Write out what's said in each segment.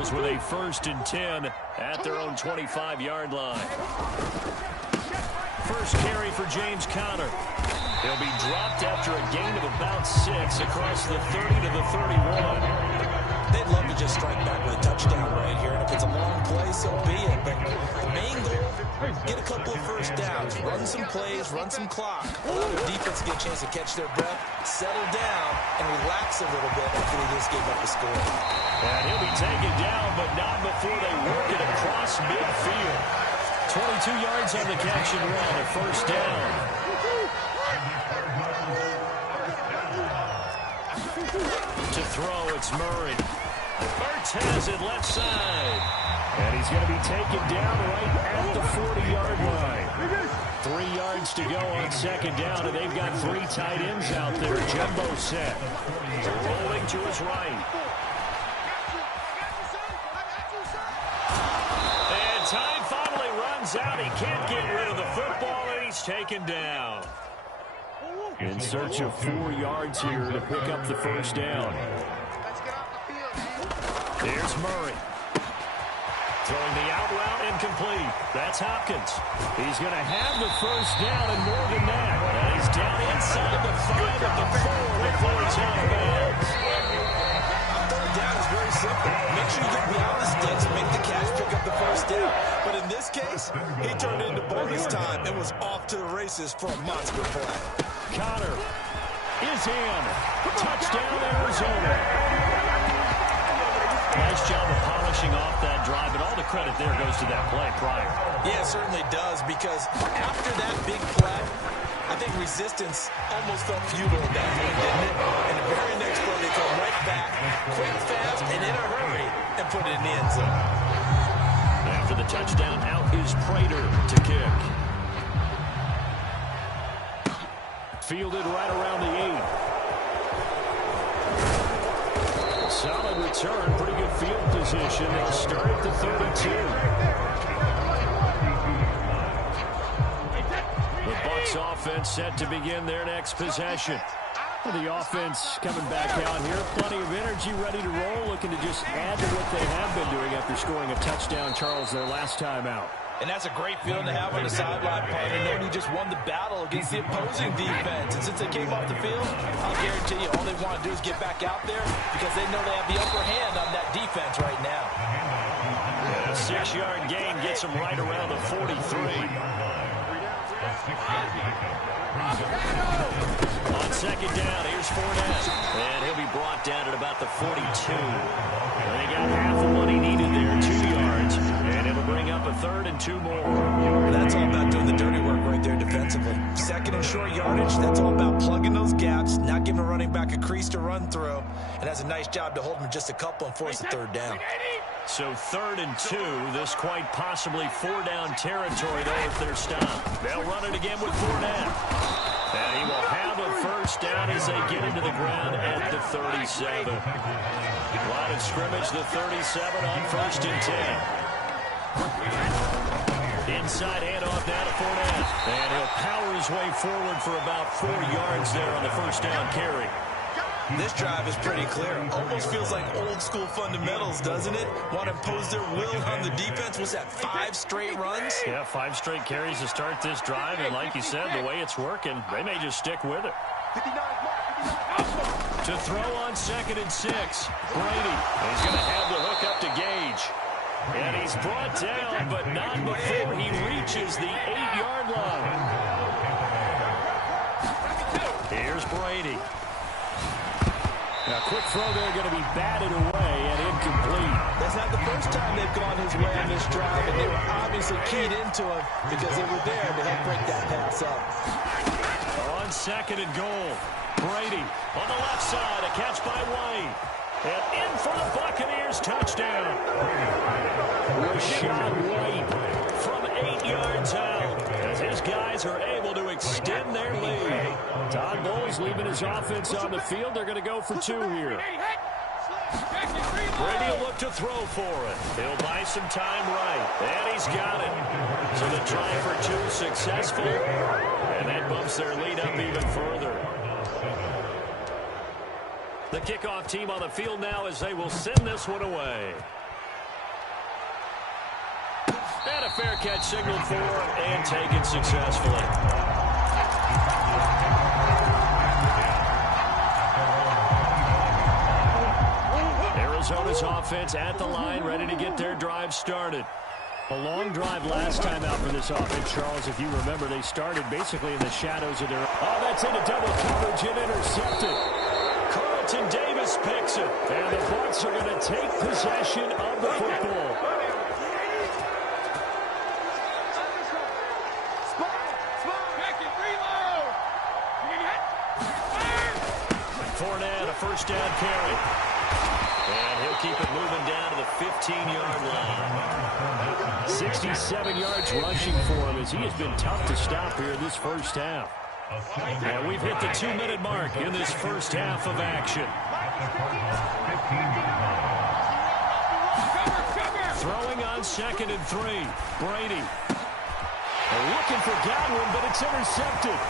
Cardinals with a 1st and 10 at their own 25-yard line. First carry for James Conner. He'll be dropped after a gain of about 6 across the 30 to the 31. They'd love to just strike back with a touchdown right here. And if it's a long play, so be it. But the main goal, get a couple of first downs, run some plays, run some clock. Allow the defense to get a chance to catch their breath, settle down, and relax a little bit after they just gave up the score. And he'll be taken down, but not before they work it across midfield. 22 yards on the catch and run, a first down. To throw, it's Murray. Mertz has it left side. And he's going to be taken down right at the 40-yard line. 3 yards to go on 2nd down, and they've got 3 tight ends out there. Jumbo set. Rolling to his right. And time finally runs out. He can't get rid of the football, and he's taken down. In search of 4 yards here to pick up the first down. There's Murray. Throwing the out route incomplete. That's Hopkins. He's going to have the first down and more than that. And he's down inside the 5 at the 4 before he's out of bounds. Third down is very simple. Make sure you get beyond the sticks, make the catch, pick up the first down. But in this case, he turned into bonus time and was off to the races for a monster play. Conner is in. Touchdown, Arizona. Nice job of polishing off that drive, but all the credit there goes to that play prior. Yeah, it certainly does, because after that big play, I think resistance almost felt futile at that point, didn't it? And the very next play, they come right back, quick, fast, and in a hurry, and put it in the end zone. After the touchdown, out is Prater to kick. Fielded right around the 8. Solid return, pretty good field position. They'll start at the 32. The Bucs offense set to begin their next possession. The offense coming back out here, plenty of energy, ready to roll, looking to just add to what they have been doing after scoring a touchdown, Charles, their last time out. And that's a great feeling to have on the sideline, partner, knowing you just won the battle against the opposing defense. And since they came off the field, I'll guarantee you all they want to do is get back out there because they know they have the upper hand on that defense right now. A 6-yard gain gets them right around the 43. On 2nd down, here's Fournette. And he'll be brought down at about the 42. And they got half of what he needed there, 2 yards. And it'll bring up a 3rd and 2 more. That's all about doing the dirty work right there defensively. 2nd and short yardage, that's all about plugging those gaps, not giving a running back a crease to run through. And that's a nice job to hold him just a couple and force the 3rd down. So 3rd and 2, this quite possibly 4-down territory, though, if they're stopped. They'll run it again with Fournette. And he will have a first down as they get into the ground at the 37. Line of scrimmage, the 37 on 1st and 10. Inside handoff down to Fournette. And he'll power his way forward for about 4 yards there on the first down carry. This drive is pretty clear. Almost feels like old school fundamentals, doesn't it? Want to impose their will on the defense. Was that 5 straight runs? Yeah, 5 straight carries to start this drive. And like you said, the way it's working, they may just stick with it. To throw on 2nd and 6. Brady. He's going to have the hook up to Gage. And he's brought down, but not before he reaches the 8-yard line. Here's Brady. Now, quick throw there, going to be batted away and incomplete. That's not the first time they've gone his way on this drive, and they were obviously keyed into him because they were there to help break that pass up. On 2nd and goal, Brady on the left side, a catch by White. And in for the Buccaneers, touchdown. Rachaad White from 8 yards out as his guys are able to extend their lead. Todd Bowles leaving his offense on the field. They're going to go for 2 here. Brady will look to throw for it. He'll buy some time right. And he's got it. So the try for 2 successful. And that bumps their lead up even further. The kickoff team on the field now as they will send this one away. a fair catch signaled for and taken successfully. Arizona's offense at the line, ready to get their drive started. A long drive last time out for this offense, Charles. If you remember, they started basically in the shadows of their... Oh, that's into double coverage and intercepted. Carlton Davis picks it. And the Bucs are going to take possession of the football. Fournette, a first down carry. And he'll keep it moving down to the 15-yard line. 67 yards rushing for him as he has been tough to stop here in this first half. And we've hit the 2-minute mark in this first half of action. Throwing on 2nd and 3. Brady. They're looking for Godwin, but it's intercepted.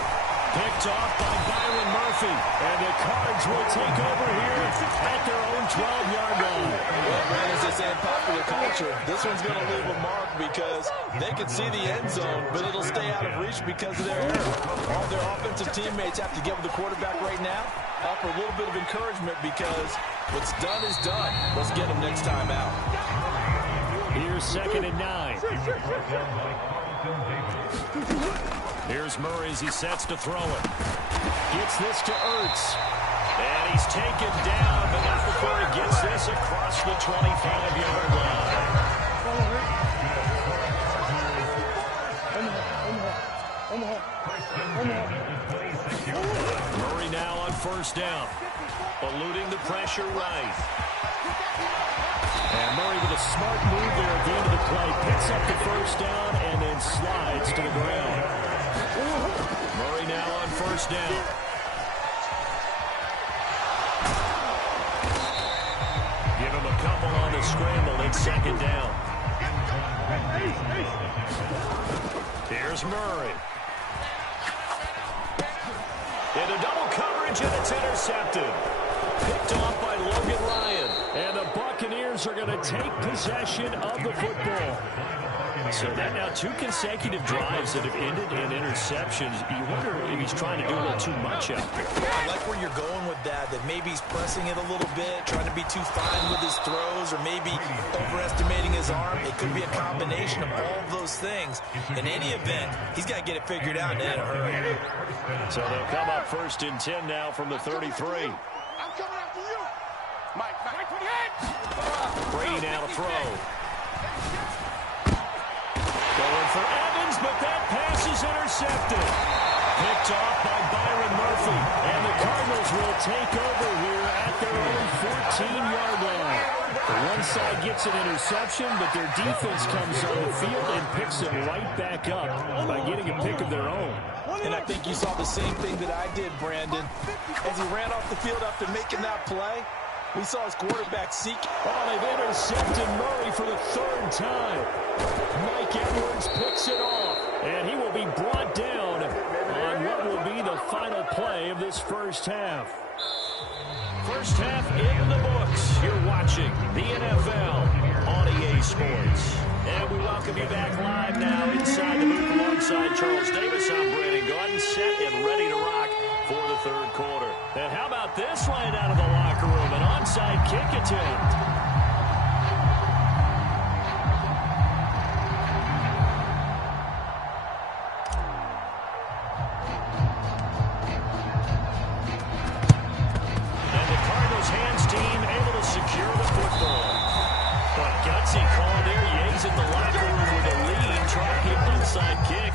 Picked off by Byron Murphy. And the Cards will take over here at their own 12-yard line. Well, man, as they say in popular culture, this one's going to leave a mark because they can see the end zone, but it'll stay out of reach because of their error. All their offensive teammates have to give the quarterback right now, offer a little bit of encouragement because what's done is done. Let's get them next time out. Here's 2nd and 9. Here's Murray as he sets to throw it. Gets this to Ertz. And he's taken down, but not before he gets this across the 25-yard line. Murray now on first down. Eluding the pressure right. And Murray with a smart move there at the end of the play. Picks up the first down and then slides to the ground. Murray now on first down. Give him a couple on the scramble. It's 2nd down. Here's Murray. Into double coverage, and it's intercepted. Picked off by Logan Ryan. And the Buccaneers are going to take possession of the football. So that now 2 consecutive drives that have ended in interceptions. You wonder if he's trying to do a little too much out there. I like where you're going with that maybe he's pressing it a little bit, trying to be too fine with his throws, or maybe overestimating his arm. It could be a combination of all of those things. In any event, he's got to get it figured out in a hurry. So they'll come up 1st and 10 now from the 33. I'm coming after you. Mike, Brady now to throw. Going for Evans, but that pass is intercepted. Picked off by Byron Murphy. And the Cardinals will take over here at their own 14-yard line. The one side gets an interception, but their defense comes on the field and picks it right back up by getting a pick of their own. And I think you saw the same thing that I did, Brandon. As he ran off the field after making that play, we saw his quarterback seek. Oh, they've intercepted Murray for the 3rd time. Mike Edwards picks it off, and he will be brought down on what will be the final play of this first half. First half in the books. You're watching the NFL on EA Sports. And we welcome you back live now inside the booth alongside Charles Davis. I'm Brandon Gaudin, set and ready to rock for the 3rd quarter. And how about this line out of the locker room? An onside kick attempt.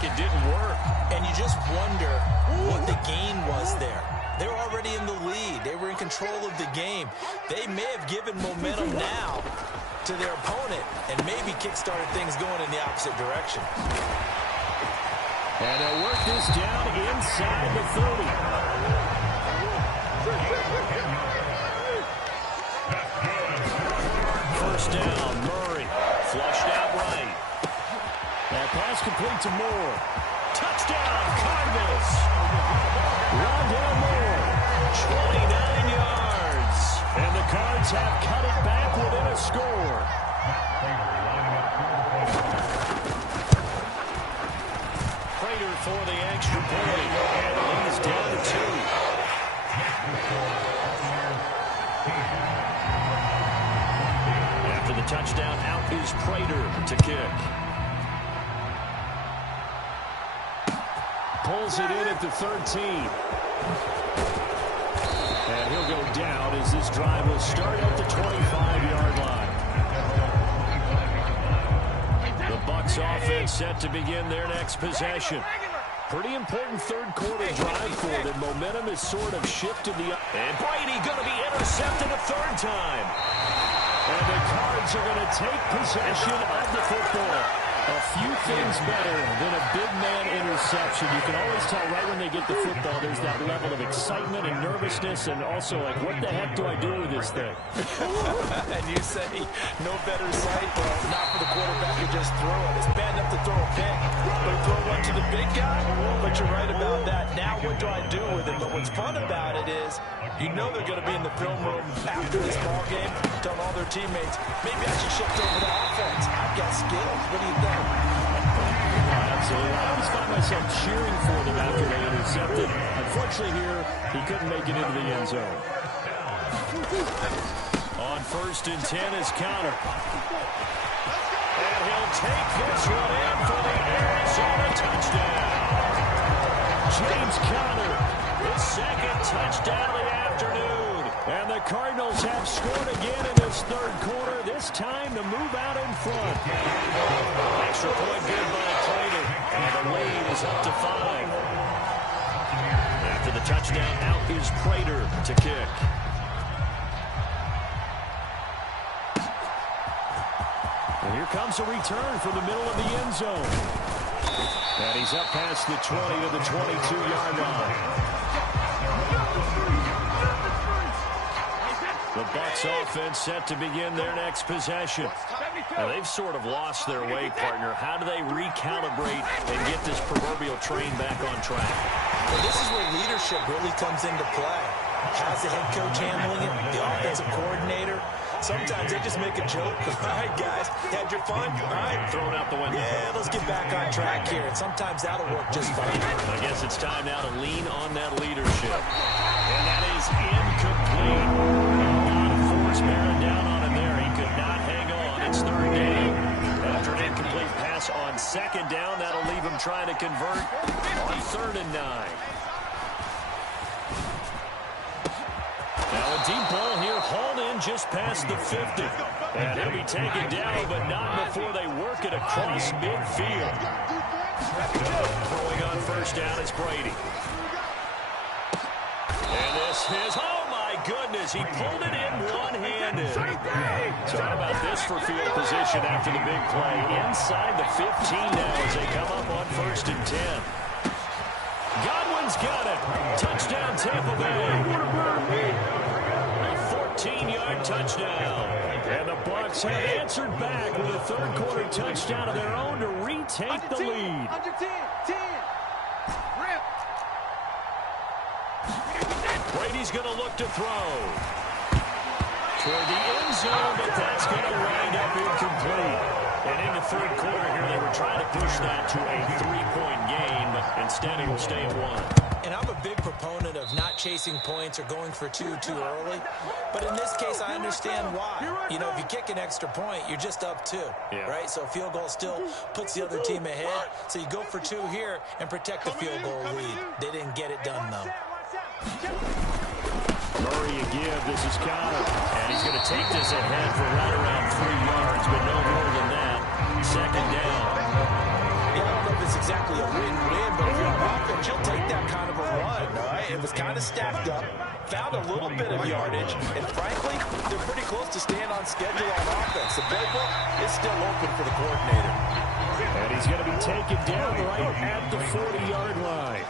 It didn't work. And you just wonder what the gain was there. They were already in the lead. They were in control of the game. They may have given momentum now to their opponent and maybe kick-started things going in the opposite direction. And they'll work this down inside the 30. First down, Murray. Flushed out right. That pass complete to Moore. Touchdown, Cardinals. Rondale Moore, 29 yards. And the Cards have cut it back within a score. touchdown. Out is Prater to kick. Pulls it in at the 13. And he'll go down as this drive will start at the 25-yard line. The Bucs offense set to begin their next possession. Pretty important third quarter drive for them. Momentum has sort of shifted and Brady going to be intercepted a third time. And the Cards are going to take possession of the football. A few things better than a big man interception. You can always tell right when they get the football, there's that level of excitement and nervousness, and also like, what the heck do I do with this thing? And you say, no better sight, well, not for the quarterback who just threw it. It's bad enough to throw a pick, but throw one to the big guy? But you're right about that. Now what do I do with it? But what's fun about it is, you know they're going to be in the film room after this ball game, telling all their teammates, maybe I should shift over to offense. I've got skills. What do you think? Absolutely. I always find myself cheering for them after they intercepted. Unfortunately here, he couldn't make it into the end zone. On 1st and 10 is Conner. And he'll take this one in for the Arizona touchdown. James Conner, his second touchdown of the afternoon. And the Cardinals have scored again in this third quarter, this time to move out in front. Extra point good by Prater. And the lead is up to 5. After the touchdown, out is Prater to kick. And here comes a return from the middle of the end zone. And he's up past the 20 to the 22-yard line. The Bucs offense set to begin their next possession. Now they've sort of lost their way, partner. How do they recalibrate and get this proverbial train back on track? Well, this is where leadership really comes into play. How's the head coach handling it? The offensive coordinator? Sometimes they just make a joke. All right, guys, had your fun? All right. Throw it out the window. Yeah, let's get back on track here. And sometimes that'll work just fine. I guess it's time now to lean on that leadership. And that is incomplete. Bearing down on him there. He could not hang on. It's third down. After an incomplete pass on second down, that'll leave him trying to convert on 3rd and 9. Now a deep ball here, hauled in just past the 50. And he'll be taken down, but not before they work it across midfield. Throwing on 1st down is Brady. And this is... goodness, he pulled it in one-handed. So how about this for field position after the big play? Inside the 15 now as they come up on 1st and 10. Godwin's got it. Touchdown Tampa Bay. A 14-yard touchdown. And the Bucs have answered back with a third quarter touchdown of their own to retake the lead. Under 10. Rip. Brady's going to look to throw. Toward the end zone, but that's going to wind up incomplete. And in the third quarter here, they were trying to push that to a 3-point game, but instead it will stay at 1. And I'm a big proponent of not chasing points or going for two too early. But in this case, I understand why. You know, if you kick an extra point, you're just up 2, right? So a field goal still puts the other team ahead. So you go for 2 here and protect the field goal lead. They didn't get it done, though. Murray a give. This is Conner. And he's going to take this ahead for right around 3 yards, but no more than that. Second down. Yeah, I don't know if it's exactly a win-win, but if you're an offense, you'll take that kind of a run, all right? It was kind of stacked up, found a little bit of yardage, and frankly, they're pretty close to staying on schedule on offense. The playbook is still open for the coordinator. And he's going to be taken down right at the 40-yard line.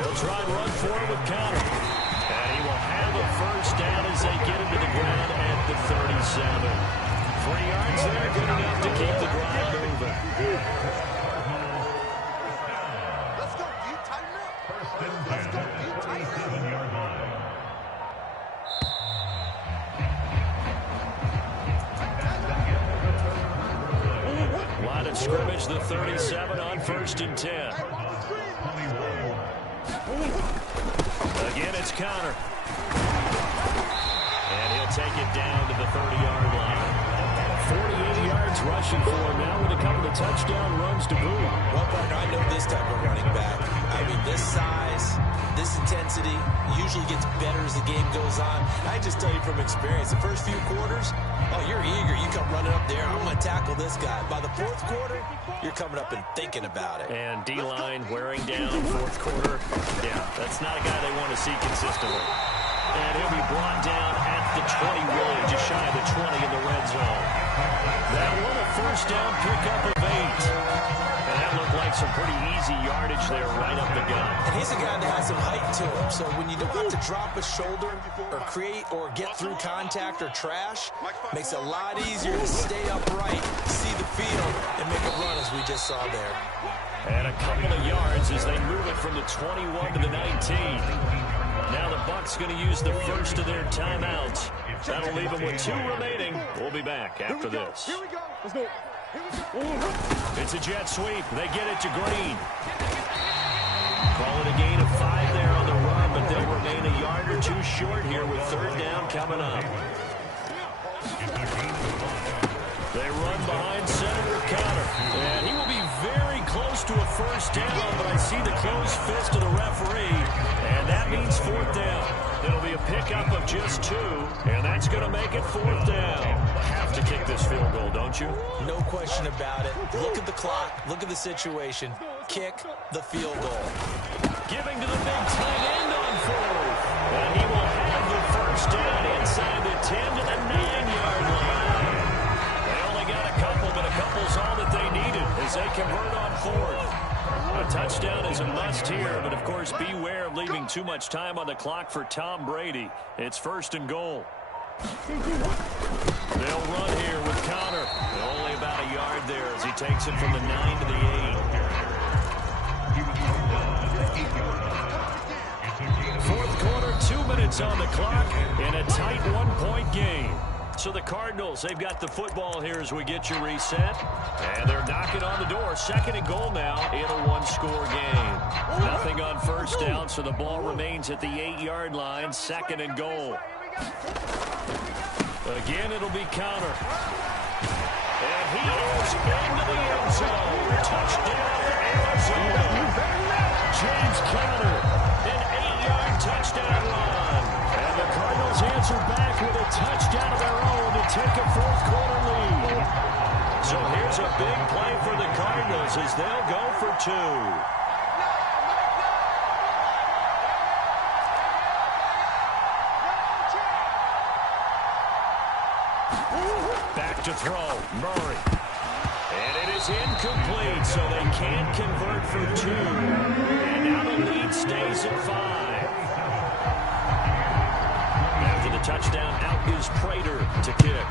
He'll try and run forward with Conner. And he will have a first down as they get him to the ground at the 37. 3 yards there, good enough to keep the drive moving. Let's go, D. Tighten up. Let's go, D. Tighten up. Line of scrimmage, the 37 on 1st and 10. Again, it's Conner. And he'll to take it down to the 30-yard line. 48 yards rushing for him now with a couple of touchdown runs to boot. Well, partner, I know this type of running back. I mean, this size, this intensity usually gets better as the game goes on. I just tell you from experience, the first few quarters, oh, you're eager. You come running up there. I'm going to tackle this guy. By the fourth quarter, you're coming up and thinking about it. And D-line wearing down fourth quarter. Yeah, that's not a guy they want to see consistently. And he'll be brought down at the 21, just shy of the 20 in the red zone. That one a first down pickup of 8. And that looked like some pretty easy yardage there right up the gut. And he's a guy that has some height to him. So when you don't have to drop a shoulder or create or get through contact or trash, makes it a lot easier to stay upright, see the field, and make a run as we just saw there. And a couple of yards as they move it from the 21 to the 19. Now the Bucs going to use the first of their timeouts. That'll leave them with 2 remaining. We'll be back after this. Here we go. Let's go. It's a jet sweep. They get it to Green. Call it a gain of 5 there on the run, but they'll remain a yard or 2 short here with 3rd down coming up. They run behind Senator Connor, and he will be very close to a first down, but I see the closed fist of the referee, and that means 4th down. It'll be a pickup of just 2, and that's going to make it 4th down. Have to kick this field goal, don't you? No question about it. Look at the clock. Look at the situation. Kick the field goal. Giving to the big tight end on 4th. And he will have the first down inside the 10 to the 9-yard line. They only got a couple, but a couple's all that they needed as they convert on 4th. A touchdown is a must here, but of course beware of leaving too much time on the clock for Tom Brady. It's 1st and goal. They'll run here with Connor. Only about a yard there as he takes it from the 9 to the 8. Fourth quarter, 2 minutes on the clock in a tight 1-point game. So the Cardinals, they've got the football here as we get you reset. And they're knocking on the door. 2nd and goal now in a 1-score game. Nothing on first down, so the ball remains at the 8-yard line. 2nd and goal. Again, it'll be Connor. And he is into the end zone. Touchdown, Arizona. James Conner, an 8-yard touchdown run. And the Cardinals answer back with a touchdown of their own to take a fourth quarter lead. So here's a big play for the Cardinals as they'll go for 2. Back to throw, Murray. And it is incomplete, so they can't convert for 2. And now the lead stays at 5. After the touchdown, out is Prater to kick.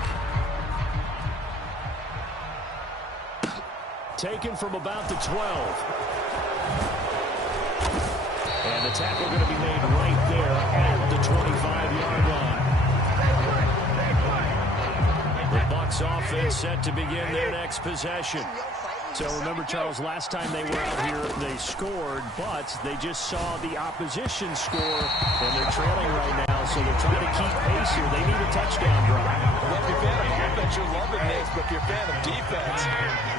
Taken from about the 12. And the tackle going to be made right there at the 25-yard line. The Bucs offense set to begin their next possession. So remember, Charles, last time they were out here, they scored, but they just saw the opposition score, and they're trailing right now, so they're trying to keep pace here. They need a touchdown drive. Well, if you're a fan of offense, you're loving this, but if you're a fan of defense,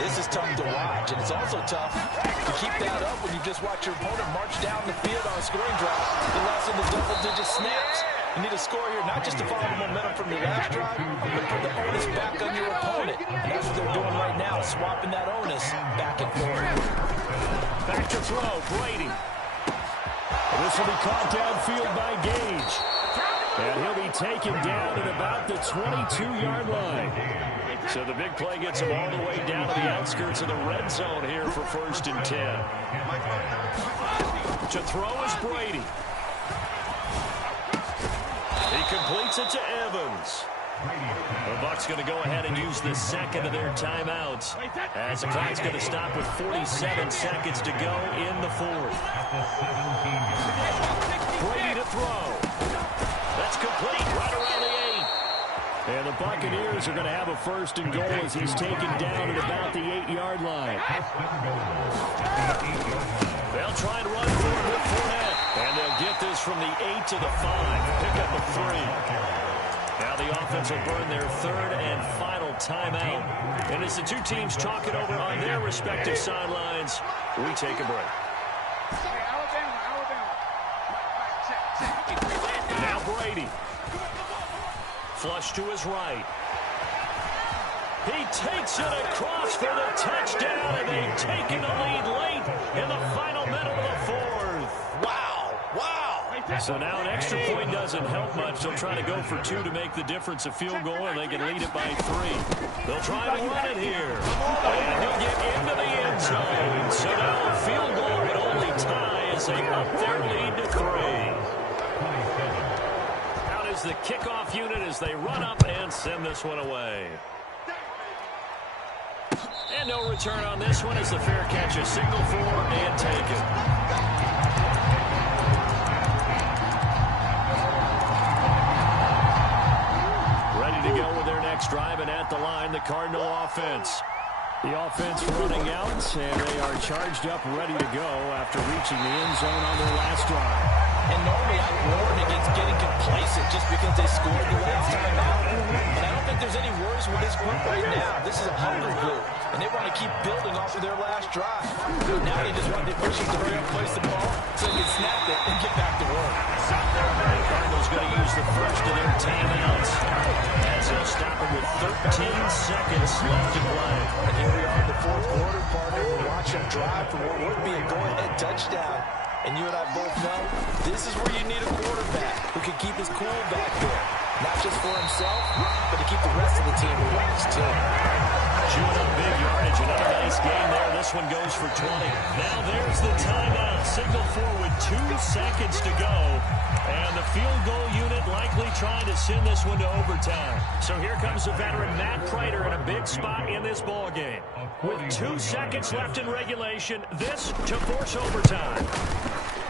this is tough to watch, and it's also tough to keep that up when you just watch your opponent march down the field on a scoring drive. The last of the double-digit snaps. You need a score here, not just to follow the momentum from your last drive, but put the onus back on your opponent. And that's what they're doing right now, swapping that onus back and forth. Back to throw, Brady. This will be caught downfield by Gage. And he'll be taken down at about the 22-yard line. So the big play gets him all the way down to the outskirts of the red zone here for 1st and 10. To throw is Brady. He completes it to Evans. The Bucs going to go ahead and use the 2nd of their timeouts as the clock's going to stop with 47 seconds to go in the 4th. Brady to throw. That's complete right around the 8. And the Buccaneers are going to have a 1st and goal as he's taken down at about the 8-yard line. They'll try and run for it with Fournette. And they'll get this from the 8 to the 5. Pick up a 3. Now the offense will burn their third and final timeout. And as the two teams talk it over on their respective sidelines, we take a break. Now Brady. Flush to his right. He takes it across for the touchdown, and they've taken the lead late in the final minute of the fourth. Wow. Wow. So now an extra point doesn't help much. They'll try to go for two to make the difference a field goal, and they can lead it by 3. They'll try to run it here. And he'll get into the end zone. So now a field goal would only tie as they up their lead to 3. Out is the kickoff unit as they run up and send this one away. And no return on this one as the fair catch is signaled for and taken. Ready to go with their next drive, and at the line, the Cardinal offense. The offense running out, and they are charged up, ready to go after reaching the end zone on their last drive. And normally I warn against getting complacent just because they scored the last time out. But I don't think there's any worries with this group right now. This is a hungry group, and they want to keep building off of their last drive. Now they just want the officials to hurry up, place the ball, so they can snap it and get back to work. The Cardinals going to use the first of their timeouts as they'll stop it with 13 seconds left to play. And here we are in the fourth quarter, partner. We're watching them drive for what would be a go-ahead touchdown. And you and I both know this is where you need a quarterback who can keep his cool back there. Not just for himself, but to keep the rest of the team relaxed, too. Chewing up big yardage. Another nice game there. This one goes for 20. Now there's the timeout. Signal forward, 2 seconds to go. And the field goal unit likely trying to send this one to overtime. So here comes the veteran Matt Prater in a big spot in this ball game. With 2 seconds left in regulation, this to force overtime.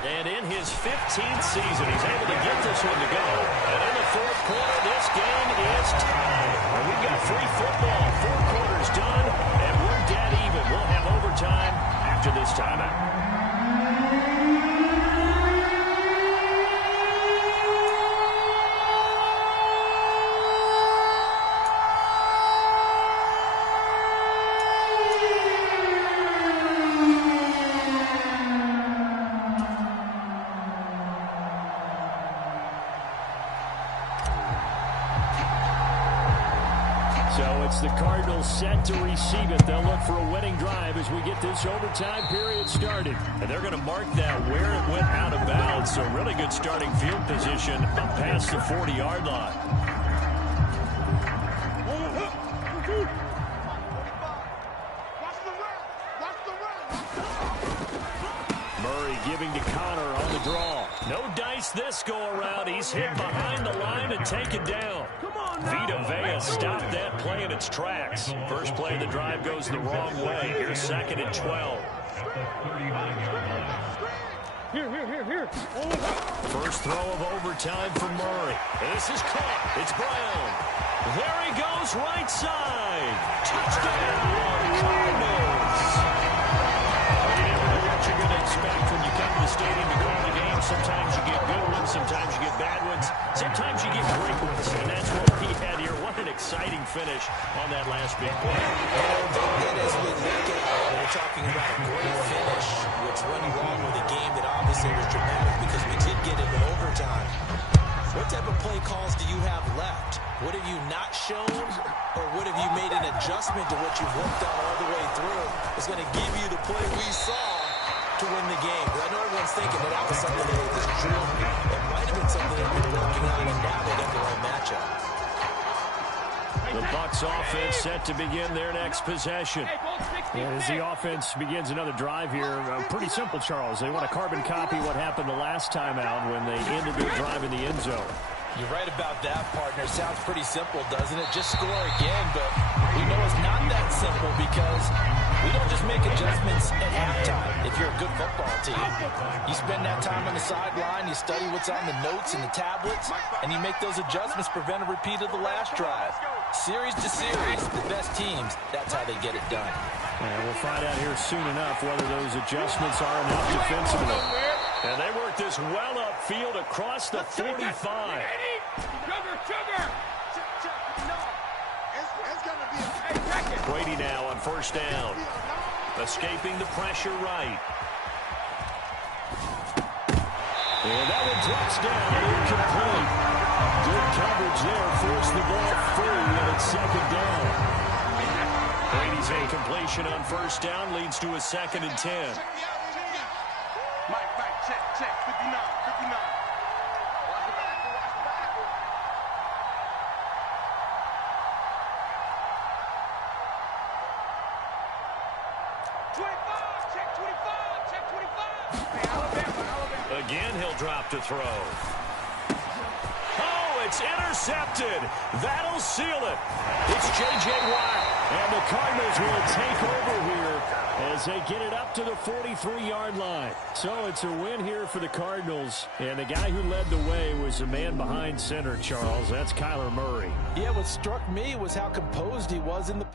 And in his 15th season, he's able to get this one to go. And in the fourth quarter, this game is tied. And we've got free football, 4 quarters done, and we're dead even. We'll have overtime after this timeout. So it's the Cardinals set to receive it. They'll look for a winning drive as we get this overtime period started. And they're going to mark that where it went out of bounds. So really good starting field position up past the 40-yard line. Murray giving to Connor on the draw. No dice this go-around. He's hit behind the line and taken down. Vita Vea stopped that play in its tracks. First play of the drive goes the wrong way. Here's 2nd and 12. Here. First throw of overtime for Murray. This is caught. It's Brown. There he goes, right side. Touchdown, Cardinals. You never know what you're going to expect when you come to the stadium to call the game. Sometimes you get good ones, sometimes you get bad ones, sometimes you get great ones. And that's what he had here. What an exciting finish on that last big play. And as we look at it, we're talking about a great finish. What's went wrong with a game that obviously was dramatic because we did get into overtime. What type of play calls do you have left? What have you not shown, or what have you made an adjustment to what you've worked on all the way through? It's going to give you the play we saw to win the game. But I know everyone's thinking that was something that they just drew. It might have been something they've been working on, and now they got the right matchup. The Bucs offense set to begin their next possession. And as the offense begins another drive here, pretty simple, Charles. They want to carbon copy what happened the last time out when they ended their drive in the end zone. You're right about that, partner. Sounds pretty simple, doesn't it? Just score again, but we know it's not that simple because we don't just make adjustments at halftime if you're a good football team. You spend that time on the sideline, you study what's on the notes and the tablets, and you make those adjustments, prevent a repeat of the last drive. Series to series, the best teams, that's how they get it done. And we'll find out here soon enough whether those adjustments are enough defensively. And they work this well upfield across the 45. Brady now on first down. Escaping the pressure right. And that one drops down. Incomplete. Good coverage there. Forced the ball free, and it's second down. Brady's incompletion on first down leads to a 2nd and 10. Mike, check. 59. Again, he'll drop to throw. Oh, it's intercepted. That'll seal it. It's J.J. Watt. And the Cardinals will take over here as they get it up to the 43-yard line. So it's a win here for the Cardinals. And the guy who led the way was the man behind center, Charles. That's Kyler Murray. Yeah, what struck me was how composed he was in the